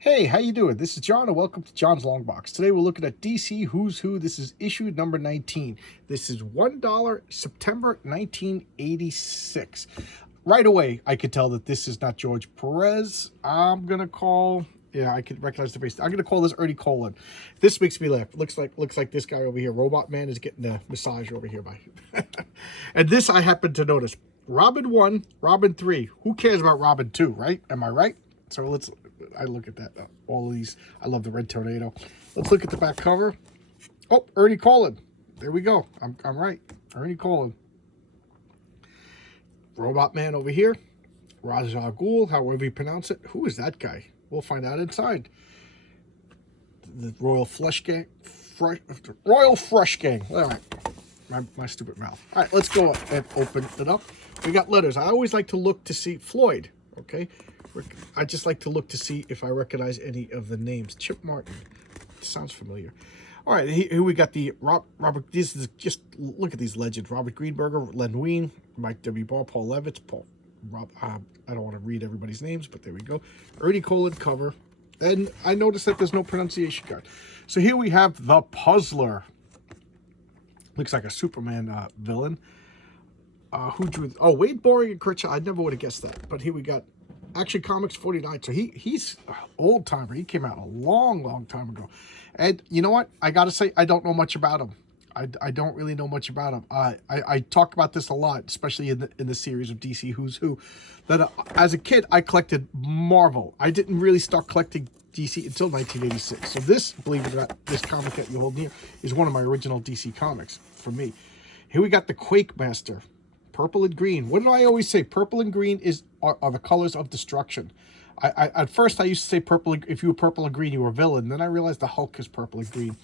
Hey, how you doing? This is John, and welcome to John's Long Box. Today we're looking at DC Who's Who. This is issue number 19. This is $1, September 1986. Right away, I could tell that this is not George Perez. I'm gonna call. Yeah, I could recognize the face. I'm gonna call this Ernie Colin. This makes me laugh. Looks like this guy over here, Robot Man, is getting a massage over here by. And this I happen to notice. Robin 1, Robin 3. Who cares about Robin 2, right? Am I right? So I look at that. All of these. I love the Red Tornado. Let's look at the back cover. Oh, Ernie Colin. There we go. I'm right. Ernie Colin. Robot Man over here. Ra's al Ghul, however you pronounce it. Who is that guy? We'll find out inside. The Royal Flush Gang. Royal Fresh Gang. All right. My stupid mouth. All right, let's go and open it up. We got letters. I always like to look to see Floyd. Okay. I just like to look to see if I recognize any of the names. Chip Martin. Sounds familiar. All right, here we got the Robert. This is just look at these legends: Robert Greenberger, Len Wein, Mike W. Barr, Paul Levitz, I don't want to read everybody's names, but there we go. Ernie Colin cover, and I noticed that there's no pronunciation guide. So here we have the Puzzler. Looks like a Superman villain. Who drew? Oh, Wade Boring and Kurt. I never would have guessed that. But here we got Action Comics 49. So he's an old timer. He came out a long time ago. And you know what? I got to say, I don't know much about him. I don't really know much about him. I talk about this a lot, especially in the series of DC Who's Who. That as a kid, I collected Marvel. I didn't really start collecting DC until 1986. So this, believe it or not, this comic that you hold here is one of my original DC comics for me. Here we got the Quake Master. Purple and green. What do I always say? Purple and green are the colors of destruction. At first I used to say purple. If you were purple and green, you were a villain. Then I realized the Hulk is purple and green.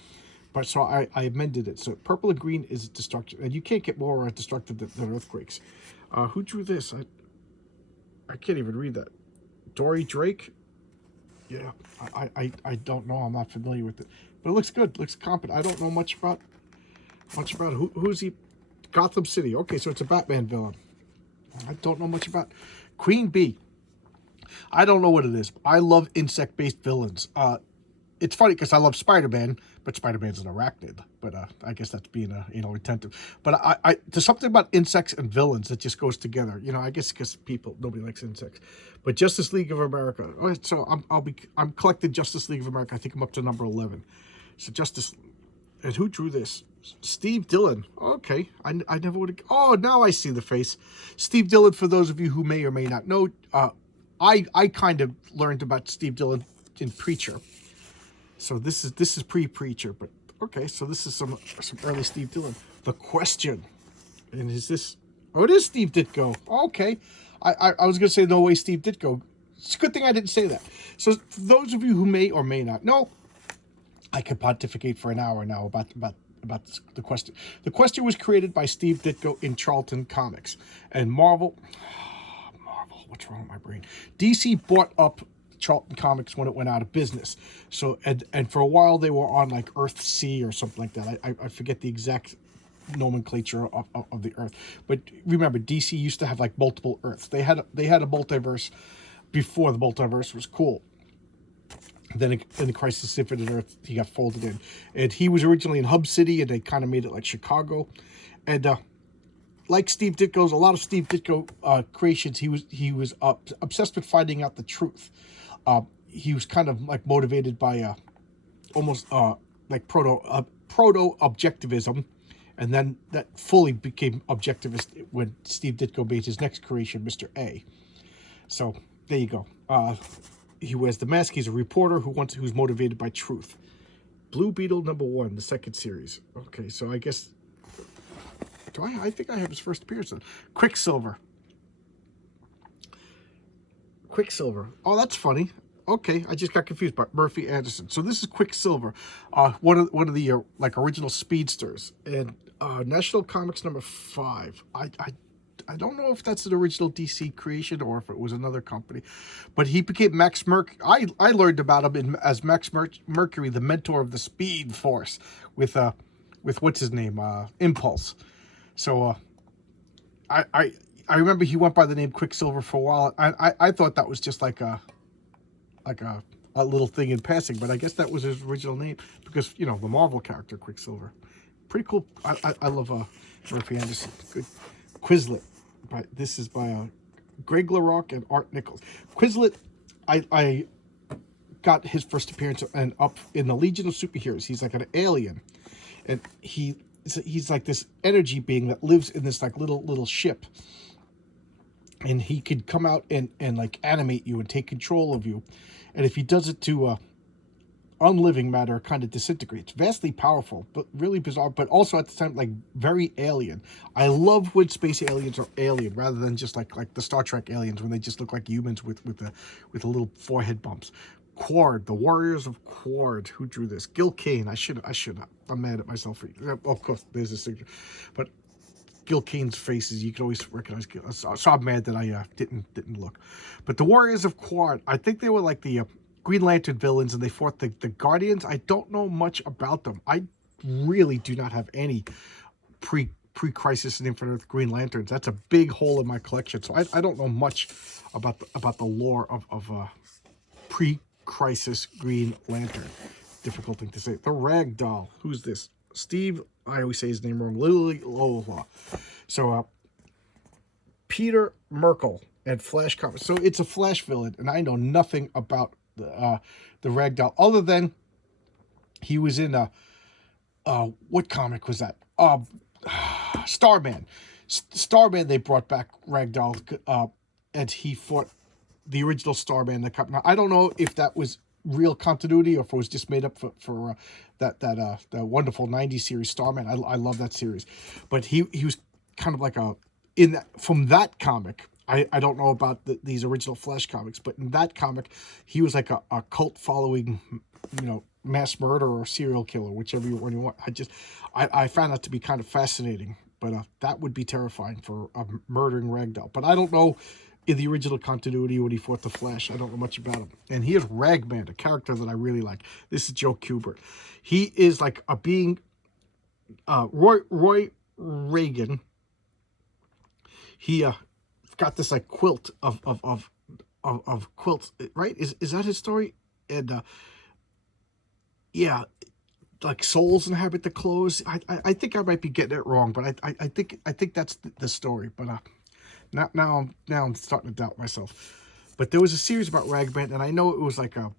But so I amended it. So purple and green is destruction, and you can't get more destructive than earthquakes. Who drew this? I can't even read that. Dory Drake. Yeah, I don't know. I'm not familiar with it, but it looks good. It looks competent. I don't know much about who's he. Gotham City. Okay, so it's a Batman villain. I don't know much about Queen Bee. I don't know what it is. I love insect-based villains. It's funny because I love Spider-Man, but Spider-Man's an arachnid. But I guess that's being retentive. But there's something about insects and villains that just goes together. You know, I guess because nobody likes insects. But Justice League of America. All right, so I'm collecting Justice League of America. I think I'm up to number 11. So and who drew this? Steve Dillon. Okay, I never would have. Oh, now I see the face. Steve Dillon. For those of you who may or may not know, I kind of learned about Steve Dillon in Preacher. So this is pre-Preacher, but okay. So this is some early Steve Dillon. The Question, and is this? Oh, it is Steve Ditko. Okay, I was gonna say no way Steve Ditko. It's a good thing I didn't say that. So for those of you who may or may not know, I could pontificate for an hour now about the Question. The Question was created by Steve Ditko in Charlton Comics, and Marvel. What's wrong with my brain? DC bought up Charlton Comics when it went out of business. So and for a while they were on like Earth C or something like that. I forget the exact nomenclature of the Earth. But remember, DC used to have like multiple Earths. They had a multiverse before the multiverse was cool. Then in the Crisis Infinite Earth, he got folded in. And he was originally in Hub City, and they kind of made it like Chicago. And like Steve Ditko's, a lot of Steve Ditko creations, he was obsessed with finding out the truth. He was kind of like motivated by almost like proto-objectivism. And then that fully became objectivist when Steve Ditko made his next creation, Mr. A. So there you go. He wears the mask. He's a reporter who's motivated by truth. Blue Beetle #1, the second series. Okay, so I guess I think I have his first appearance on Quicksilver. Oh, that's funny. Okay, I just got confused by Murphy Anderson. So this is Quicksilver, one of the like original speedsters, and National Comics #5. I don't know if that's an original DC creation or if it was another company, but he became Max Mercury. I learned about him as Max Mercury, the mentor of the Speed Force, with what's his name, Impulse. So I remember he went by the name Quicksilver for a while. I thought that was just like a a little thing in passing, but I guess that was his original name because, you know, the Marvel character Quicksilver. Pretty cool. I love Murphy Anderson. Good. Quizlet. This is by Greg LaRocque and Art Nichols. Quizlet, I got his first appearance and up in the Legion of Superheroes. He's like an alien, and he's like this energy being that lives in this like little ship, and he could come out and like animate you and take control of you, and if he does it to unliving matter, kind of disintegrates. Vastly powerful, but really bizarre, but also at the time like very alien. I love when space aliens are alien rather than just like the Star Trek aliens when they just look like humans with a little forehead bumps. Quard, the Warriors of Quard. Who drew this? Gil Kane. I should. I'm mad at myself. Of course, there's a signature, but Gil Kane's faces you can always recognize. So I'm mad that I didn't look. But the Warriors of Quard. I think they were like the Green Lantern villains, and they fought the Guardians. I don't know much about them. I really do not have any pre-Crisis and Infinite Earth Green Lanterns. That's a big hole in my collection. So I don't know much about the lore of pre-Crisis Green Lantern. Difficult thing to say. The Rag Doll. Who's this? Steve, I always say his name wrong. Lily Lola. So Peter Merkel at Flash Comics. So it's a Flash villain, and I know nothing about the Rag Doll other than he was in what comic was that? Starman. Starman. They brought back Rag Doll, and he fought the original Starman. Now, I don't know if that was real continuity or if it was just made up for that wonderful 90s series Starman. I love that series, but he was kind of like from that comic. I don't know about these original Flash comics, but in that comic, he was like a cult following, you know, mass murderer or serial killer, whichever one you want. I found that to be kind of fascinating, but that would be terrifying for a murdering Ragdoll. But I don't know in the original continuity when he fought the Flash. I don't know much about him. And here's Ragman, a character that I really like. This is Joe Kubert. He is like a being, Roy Reagan. He got this like quilt of quilts, right? Is that his story? And yeah, like souls inhabit the clothes. I think I might be getting it wrong, but I think that's the story. But now I'm starting to doubt myself. But there was a series about Ragman, and I know it was like a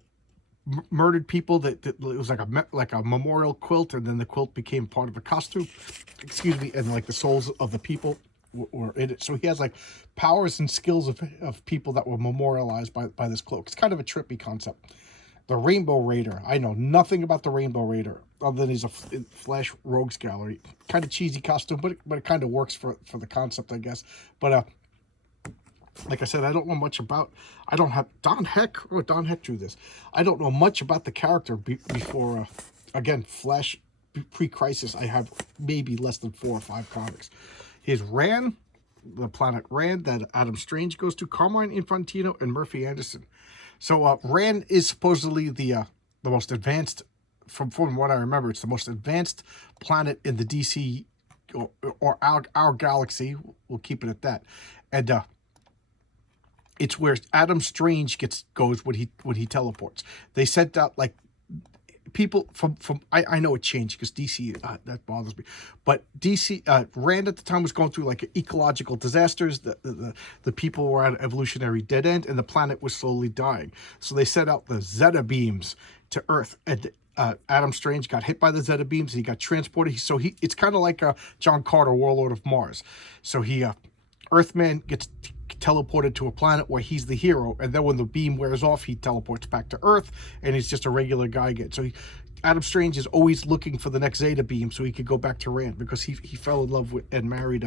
murdered people that it was like a memorial quilt, and then the quilt became part of a costume. Excuse me, and like the souls of the people were in it. So he has like powers and skills of people that were memorialized by this cloak. It's kind of a trippy concept. The Rainbow Raider. I know nothing about the Rainbow Raider other than he's a Flash Rogues Gallery. Kind of cheesy costume, but it kind of works for the concept, I guess. But like I said, I don't know much about. I don't have Don Heck. Oh, Don Heck drew this. I don't know much about the character before. Again, Flash pre-Crisis. I have maybe less than 4 or 5 comics. Here's Rand, the planet Rand that Adam Strange goes to. Carmine Infantino and Murphy Anderson. So Rand is supposedly the most advanced, from what I remember, it's the most advanced planet in the DC or our galaxy. We'll keep it at that. And it's where Adam Strange goes when he teleports. They sent out like people from I know it changed because DC that bothers me, but DC Rand at the time was going through like ecological disasters. The people were at an evolutionary dead end, and the planet was slowly dying. So they sent out the Zeta beams to Earth, and Adam Strange got hit by the Zeta beams. And he got transported. It's kind of like John Carter, Warlord of Mars. So Earthman gets teleported to a planet where he's the hero, and then when the beam wears off, he teleports back to Earth, and he's just a regular guy again. So Adam Strange is always looking for the next Zeta beam so he could go back to Rand, because he fell in love with and married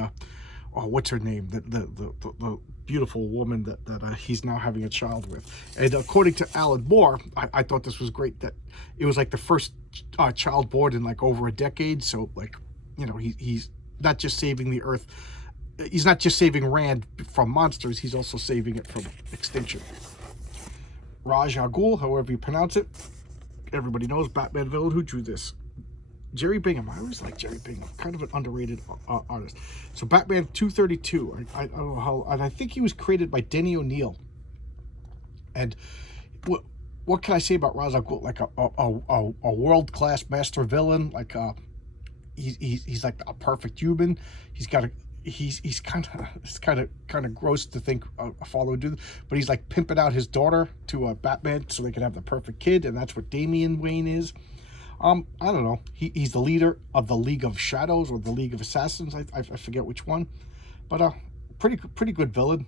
what's her name, the beautiful woman that he's now having a child with. And according to Alan Moore, I thought this was great, that it was like the first child born in like over a decade. So like, you know, he's not just saving the Earth. He's not just saving Rand from monsters, he's also saving it from extinction. Raj Al Ghul, however you pronounce it. Everybody knows Batman villain. Who drew this? Jerry Bingham. I always like Jerry Bingham. Kind of an underrated artist. So Batman 232. I don't know how, and I think he was created by Denny O'Neil. And what what can I say about Ra's al Ghul? Like a world class master villain. Like he's like a perfect human. He's got a he's kind of gross to think a father would do, but he's like pimping out his daughter to Batman so they can have the perfect kid, and that's what Damian Wayne is. I don't know. He's the leader of the League of Shadows or the League of Assassins. I forget which one, but pretty good villain.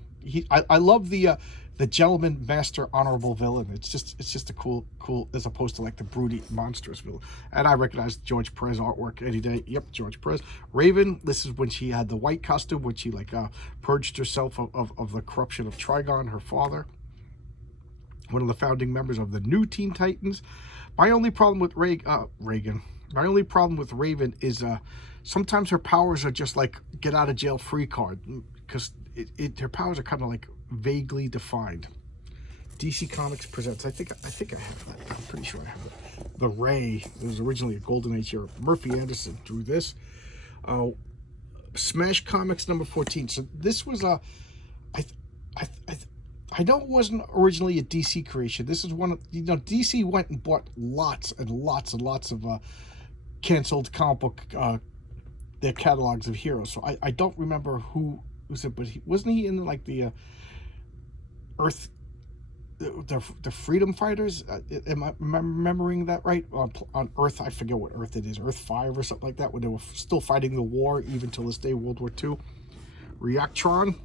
I love the gentleman master honorable villain. It's just a cool as opposed to like the broody monstrous villain. And I recognize George Perez artwork any day. Yep, George Perez. Raven, this is when she had the white costume, when she like purged herself of the corruption of Trigon, her father. One of the founding members of the new Teen Titans. My only problem with my only problem with Raven is sometimes her powers are just like get out of jail free card, because her powers are kind of like vaguely defined. DC Comics presents. I think I have that. I'm pretty sure I have it. The Ray. It was originally a Golden Age hero. Murphy Anderson drew this. Smash Comics number 14. So this was a. I know it wasn't originally a DC creation. This is one of, DC went and bought lots and lots and lots of canceled comic book their catalogs of heroes. So I don't remember who was it, but wasn't he in like the Earth, the Freedom Fighters? Am I remembering that right? On Earth, I forget what Earth it is, Earth 5 or something like that, when they were still fighting the war even till this day, World War II. Reactron.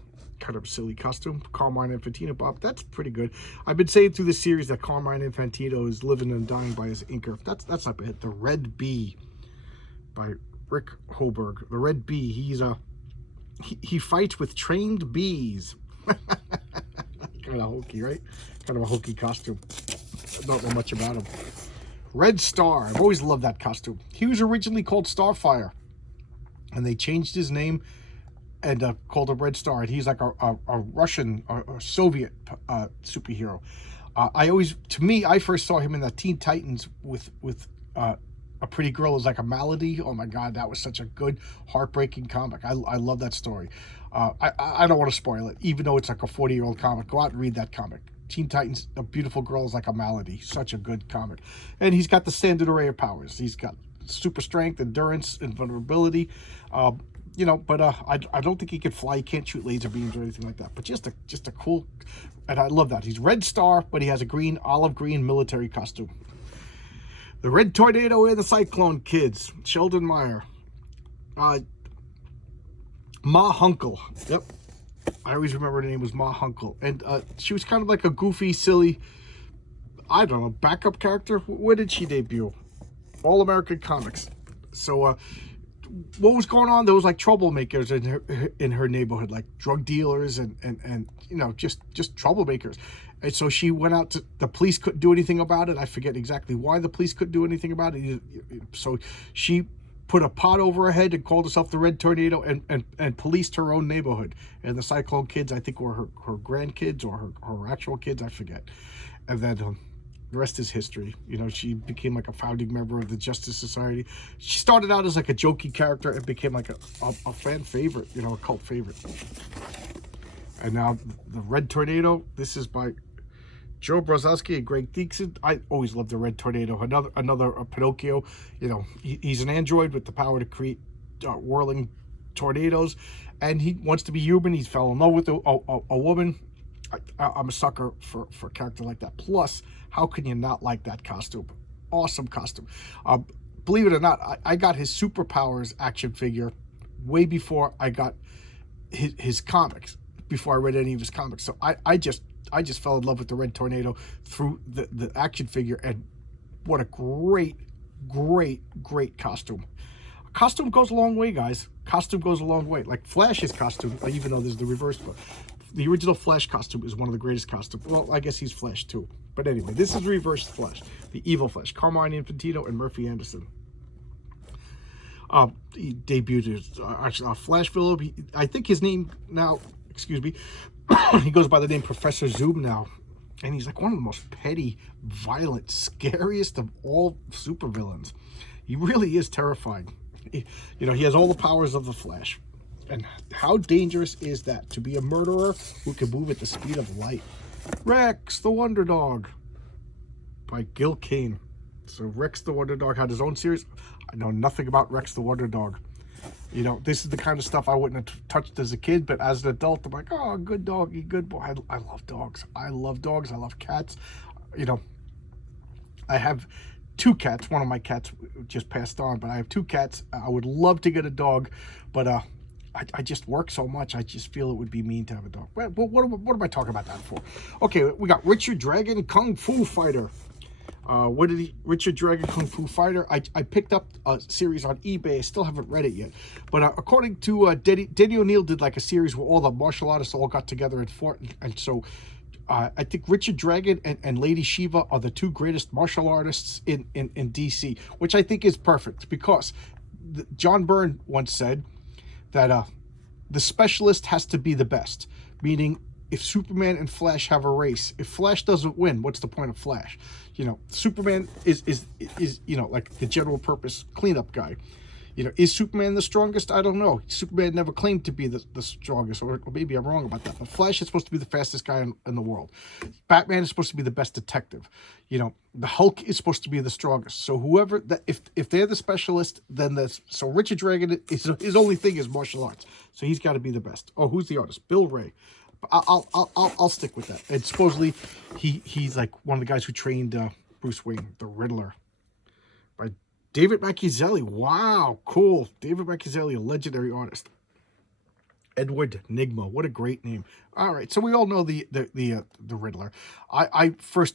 Kind of silly costume. Carmine Infantino. Bob, that's pretty good. I've been saying through this series that Carmine Infantino is living and dying by his inker. That's not bad. The Red Bee by Rick Hoberg. The Red Bee. He fights with trained bees. Kind of hokey, right? Kind of a hokey costume. Don't know much about him. Red Star. I've always loved that costume. He was originally called Starfire, and they changed his name and called him Red Star, and he's like a Russian or Soviet superhero. I first saw him in the Teen Titans with a pretty girl is like a malady. Oh my God, that was such a good, heartbreaking comic. I love that story. I don't want to spoil it, even though it's like a 40-year-old comic. Go out and read that comic. Teen Titans, a beautiful girl is like a malady. Such a good comic. And he's got the standard array of powers. He's got super strength, endurance, invulnerability. But I don't think he can fly. He can't shoot laser beams or anything like that. But just a cool, and I love that. He's Red Star, but he has a olive green military costume. The Red Tornado and the Cyclone Kids. Sheldon Meyer. Ma Hunkel. Yep. I always remember her name was Ma Hunkel. And she was kind of like a goofy, silly, I don't know, backup character. Where did she debut? All American Comics. So, what was going on? There was like troublemakers in her neighborhood, like drug dealers and just troublemakers. And so she went out to, the police couldn't do anything about it. I forget exactly why the police couldn't do anything about it. So she put a pot over her head and called herself the Red Tornado and policed her own neighborhood. And the Cyclone Kids, I think, were her grandkids or her actual kids, I forget. And then the rest is history. She became like a founding member of the Justice Society. She started out as like a jokey character and became like a fan favorite, a cult favorite. And now the Red Tornado, this is by Joe Brzezowski and Greg Dixon. I always loved the Red Tornado. Another Pinocchio. He's an android with the power to create whirling tornadoes, and he wants to be human. He fell in love with a woman. I'm a sucker for a character like that. Plus, how can you not like that costume? Awesome costume. Believe it or not, I got his superpowers action figure way before I got his comics, before I read any of his comics. So I just fell in love with the Red Tornado through the action figure, and what a great costume. Costume goes a long way, guys. Costume goes a long way. Like Flash's costume, even though there's the reverse, but the original Flash costume is one of the greatest costumes. Well, I guess he's Flash too. But anyway, this is reverse Flash, the evil Flash. Carmine Infantino and Murphy Anderson. He debuted actually Flash villain. I think his name now, excuse me, he goes by the name Professor Zoom now. And he's like one of the most petty, violent, scariest of all supervillains. He really is terrifying. He has all the powers of the Flash. And how dangerous is that, to be a murderer who can move at the speed of light? Rex, the Wonder Dog. by Gil Kane. So Rex the Wonder Dog had his own series. I know nothing about Rex the Wonder Dog. You know, this is the kind of stuff I wouldn't have touched as a kid, but as an adult, I'm like, oh, good doggy, good boy. I love dogs. I love dogs. I love cats. You know, I have 2 cats. One of my cats just passed on, but I have 2 cats. I would love to get a dog, but I just work so much. I just feel it would be mean to have a dog. Well, what am I talking about that for? Okay, we got Richard Dragon Kung Fu Fighter. Richard Dragon Kung Fu Fighter. I picked up a series on eBay. I still haven't read it yet. But according to Denny O'Neil did like a series where all the martial artists all got together and fought. And so I think Richard Dragon and Lady Shiva are the 2 greatest martial artists in DC, which I think is perfect because John Byrne once said that the specialist has to be the best, meaning if Superman and Flash have a race, if Flash doesn't win, what's the point of Flash? You know, Superman is you know, like the general purpose cleanup guy. You know, is Superman the strongest? I don't know. Superman never claimed to be the strongest, or maybe I'm wrong about that. But Flash is supposed to be the fastest guy in the world. Batman is supposed to be the best detective. You know, the Hulk is supposed to be the strongest. So whoever that, if they're the specialist, then so Richard Dragon his only thing is martial arts. So he's got to be the best. Oh, who's the artist? Bill Ray. I'll stick with that. And supposedly he's like one of the guys who trained Bruce Wayne, the Riddler, by David Mazzucchelli. Wow, cool. David Mazzucchelli, a legendary artist. Edward Nygma, what a great name. All right, so we all know the Riddler. I first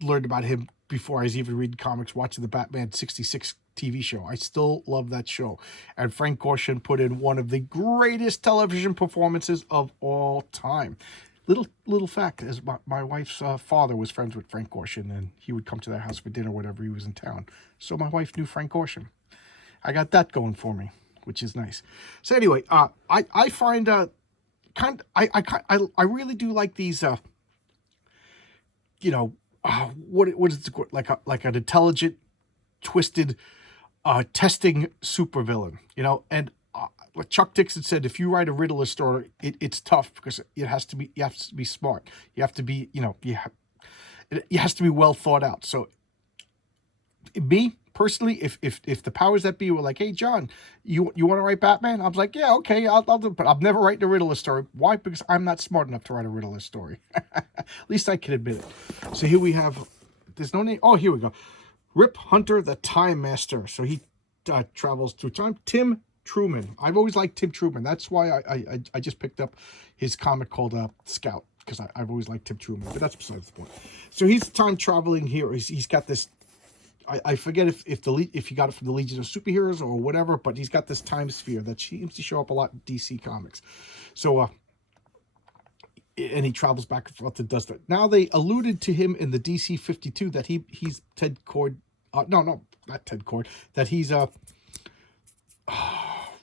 learned about him before I was even reading comics, watching the Batman 66 TV show. I still love that show. And Frank Gorshin put in one of the greatest television performances of all time. Little fact is my wife's father was friends with Frank Gorshin, and he would come to their house for dinner whenever he was in town. So my wife knew Frank Gorshin. I got that going for me, which is nice. So anyway, I find I really do like these you know, what is it, like an intelligent, twisted, testing supervillain, you know. And what Chuck Dixon said, if you write a Riddler story, it's tough because you have to be smart. You have to be, you know, it has to be well thought out. So me personally, if the powers that be were like, hey John, you want to write Batman? I was like, yeah, okay, I'll do it, but I'm never writing a Riddler story. Why? Because I'm not smart enough to write a Riddler story. At least I can admit it. So here we have, there's no name. Oh, here we go. Rip Hunter, the Time Master. So he travels through time. Tim Truman. I've always liked Tim Truman. That's why I just picked up his comic called Scout, because I've always liked Tim Truman. But that's besides the point. So he's time traveling here. He's got this. I forget if he got it from the Legion of Superheroes or whatever, but he's got this time sphere that seems to show up a lot in DC Comics. So and he travels back and forth and does that. Now they alluded to him in the DC 52 that he's Ted Kord. No, not Ted Kord. That he's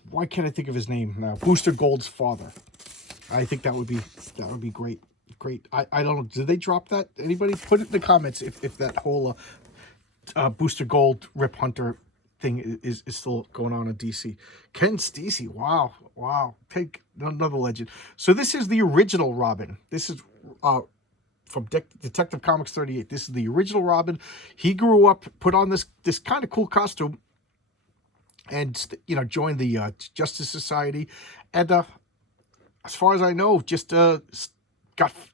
why can't I think of his name now? Booster Gold's father. I think that would be great. Great. I don't know. Did they drop that? Anybody put it in the comments if that whole Booster Gold Rip Hunter thing is still going on in DC. Ken Stacy, wow. Take another legend. So this is the original Robin. This is from Detective Comics 38. This is the original Robin. He grew up, put on this kind of cool costume, and you know, joined the Justice Society, and as far as I know, just got,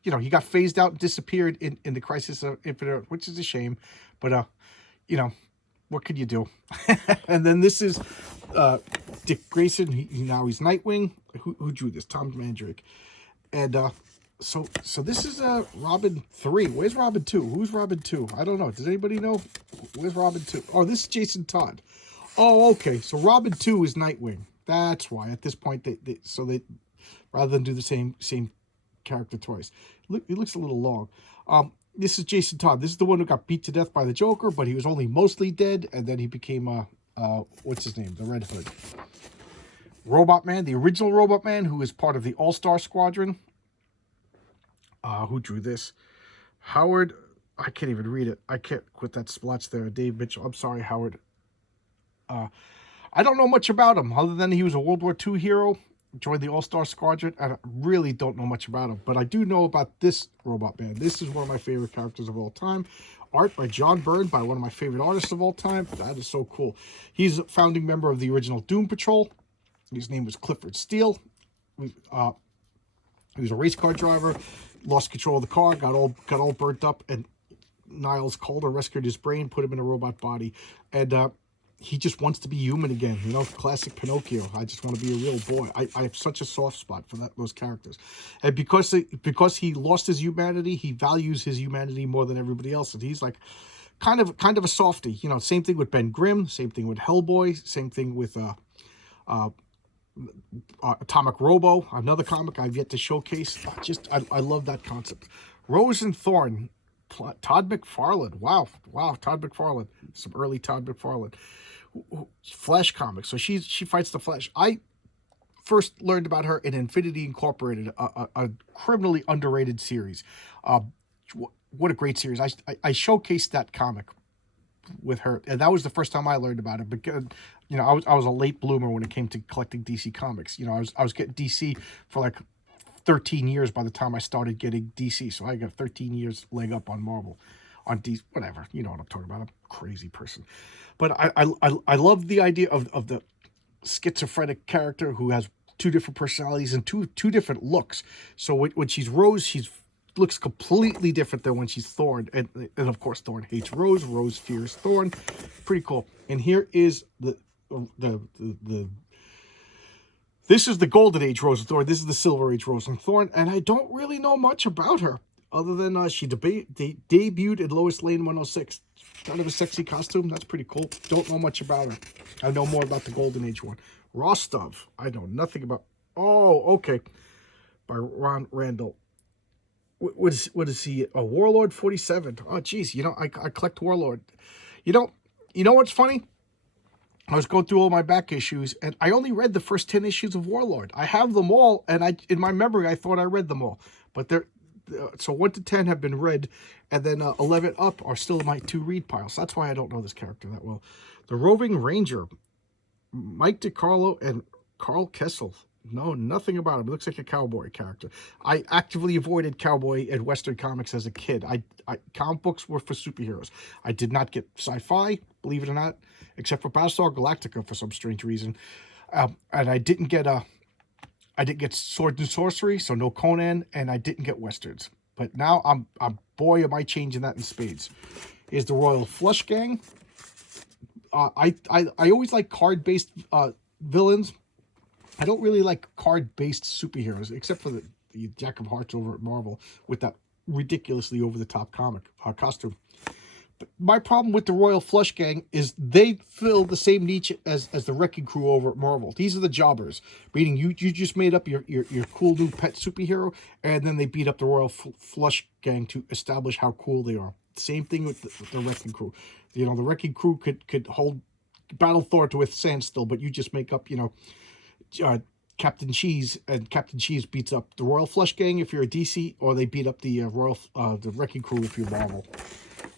you know, he got phased out and disappeared in the Crisis of Infinite Earth, which is a shame, but you know, what could you do? And then this is Dick Grayson. Now he's Nightwing. Who drew this? Tom Mandrake. And so this is Robin 3. Where's Robin 2? Who's Robin 2? I don't know. Does anybody know? Where's Robin 2? Oh, this is Jason Todd. Oh, okay. So Robin 2 is Nightwing. That's why at this point they rather than do the same character twice. It looks a little long. This is Jason Todd. This is the one who got beat to death by the Joker, but he was only mostly dead, and then he became what's his name? The Red Hood. Robot Man, the original Robot Man, who is part of the All-Star Squadron. Who drew this? Howard. I can't even read it. I can't quit that splotch there. Dave Mitchell. I'm sorry, Howard. I don't know much about him other than he was a World War II hero. joined the All-Star Squadron, and I really don't know much about him. But I do know about this Robot Man. This is one of my favorite characters of all time. Art by John Byrne, by one of my favorite artists of all time. That is so cool. He's a founding member of the original Doom Patrol. His name was Clifford Steele. He was a race car driver, lost control of the car, got all burnt up, and Niles Calder rescued his brain, put him in a robot body, and he just wants to be human again. You know, classic Pinocchio. I just want to be a real boy. I have such a soft spot for those characters, and because he lost his humanity, he values his humanity more than everybody else, and he's like kind of a softie. You know, same thing with Ben Grimm, same thing with Hellboy, same thing with Atomic Robo, another comic I've yet to showcase. I love that concept. Rose and Thorn, Todd McFarlane. Wow, Todd McFarlane. Some early Todd McFarlane. Flash comics. So she fights the Flash. I first learned about her in Infinity Incorporated, a criminally underrated series. What a great series. I showcased that comic with her, and that was the first time I learned about it, because you know I was a late bloomer when it came to collecting DC comics. You know, I was getting DC for like 13 years by the time I started getting DC, so I got 13 years leg up on Marvel, on DC, whatever. You know what I'm talking about. I'm a crazy person, but I love the idea of the schizophrenic character who has two different personalities and two different looks. So when she's Rose, she's looks completely different than when she's Thorn, and of course Thorn hates Rose. Rose fears Thorn. Pretty cool. And here is the this is the Golden Age Rose and Thorn. This is the Silver Age Rose and Thorn, and I don't really know much about her other than she debuted in Lois Lane 106. Kind of a sexy costume. That's pretty cool. Don't know much about her. I know more about the Golden Age one. Rostov. I know nothing about. Oh, okay. By Ron Randall. What is he? A Warlord 47. Oh, geez. You know, I collect Warlord. You know what's funny? I was going through all my back issues, and I only read the first 10 issues of Warlord. I have them all, and in my memory, I thought I read them all. But so 1 to 10 have been read, and then 11 up are still in my to-read pile. So that's why I don't know this character that well. The Roving Ranger. Mike DiCarlo and Carl Kessel. No, nothing about him. It looks like a cowboy character. I actively avoided cowboy and Western comics as a kid. Comic books were for superheroes. I did not get sci-fi, believe it or not, except for Battlestar Galactica for some strange reason. And I didn't get Sword and Sorcery, so no Conan, and I didn't get Westerns. But now I'm boy, am I changing that in spades. Here's the Royal Flush Gang. I always like card-based villains. I don't really like card-based superheroes, except for the Jack of Hearts over at Marvel with that ridiculously over-the-top costume. But my problem with the Royal Flush Gang is they fill the same niche as the Wrecking Crew over at Marvel. These are the jobbers, meaning you just made up your cool new pet superhero, and then they beat up the Royal Flush Gang to establish how cool they are. Same thing with the Wrecking Crew. You know, the Wrecking Crew could hold Battle Thor to withstand still, but you just make up, you know, Captain Cheese, and Captain Cheese beats up the Royal Flush Gang if you're a DC, or they beat up the the Wrecking Crew if you're Marvel.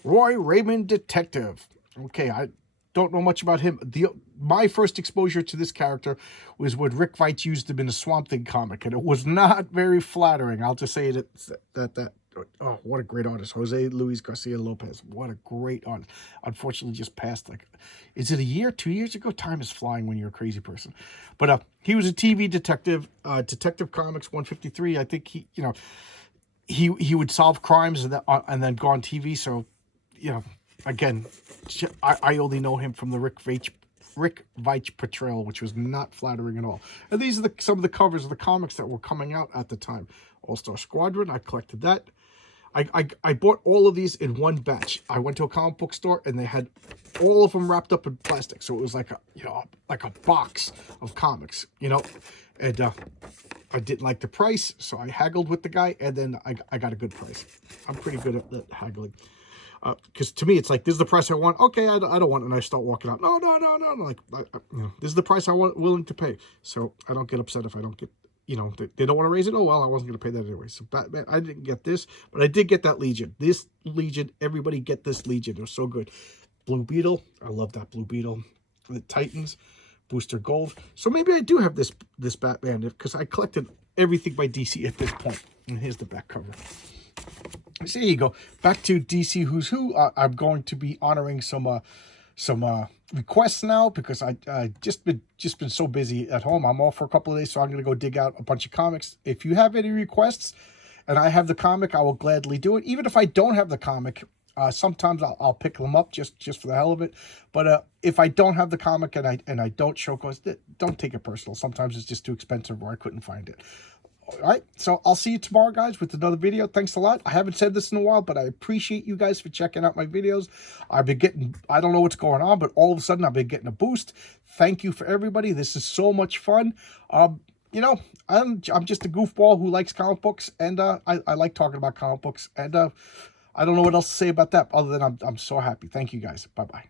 Roy Raymond Detective. Okay, I don't know much about him. My first exposure to this character was when Rick Veitch used him in a Swamp Thing comic, and it was not very flattering. I'll just say that oh, what a great artist. Jose Luis Garcia Lopez. What a great artist. Unfortunately, just passed, like, is it a year, 2 years ago? Time is flying when you're a crazy person. But he was a TV detective, Detective Comics 153. I think he would solve crimes and then go on TV. So, you know, again, I only know him from the Rick Veitch portrayal, which was not flattering at all. And these are some of the covers of the comics that were coming out at the time. All-Star Squadron, I collected that. I bought all of these in one batch. I went to a comic book store and they had all of them wrapped up in plastic. So it was like a box of comics, you know. And I didn't like the price, so I haggled with the guy, and then I got a good price. I'm pretty good at haggling. Because to me, it's like, this is the price I want. Okay, I don't want it. And I start walking out. No. Like, this is the price I want, willing to pay. So I don't get upset if I don't get, you know, they don't want to raise it. Oh, well, I wasn't going to pay that anyway. So Batman, I didn't get this, but I did get that Legion. This Legion, everybody get this Legion. It was so good. Blue Beetle, I love that Blue Beetle. The Titans, Booster Gold. So maybe I do have this Batman, because I collected everything by DC at this point. And here's the back cover. So there you go. Back to DC Who's Who. I'm going to be honoring some requests now, because I just been so busy at home. I'm off for a couple of days, so I'm going to go dig out a bunch of comics. If you have any requests and I have the comic, I will gladly do it. Even if I don't have the comic, sometimes I'll pick them up just for the hell of it. But if I don't have the comic and I don't show cause, don't take it personal. Sometimes it's just too expensive or I couldn't find it. All right, so I'll see you tomorrow, guys, with another video. Thanks a lot. I haven't said this in a while, but I appreciate you guys for checking out my videos. I've been getting, I don't know what's going on, but all of a sudden I've been getting a boost. Thank you for everybody. This is so much fun. You know, I'm just a goofball who likes comic books, and I like talking about comic books, and I don't know what else to say about that other than I'm so happy. Thank you, guys. Bye-bye.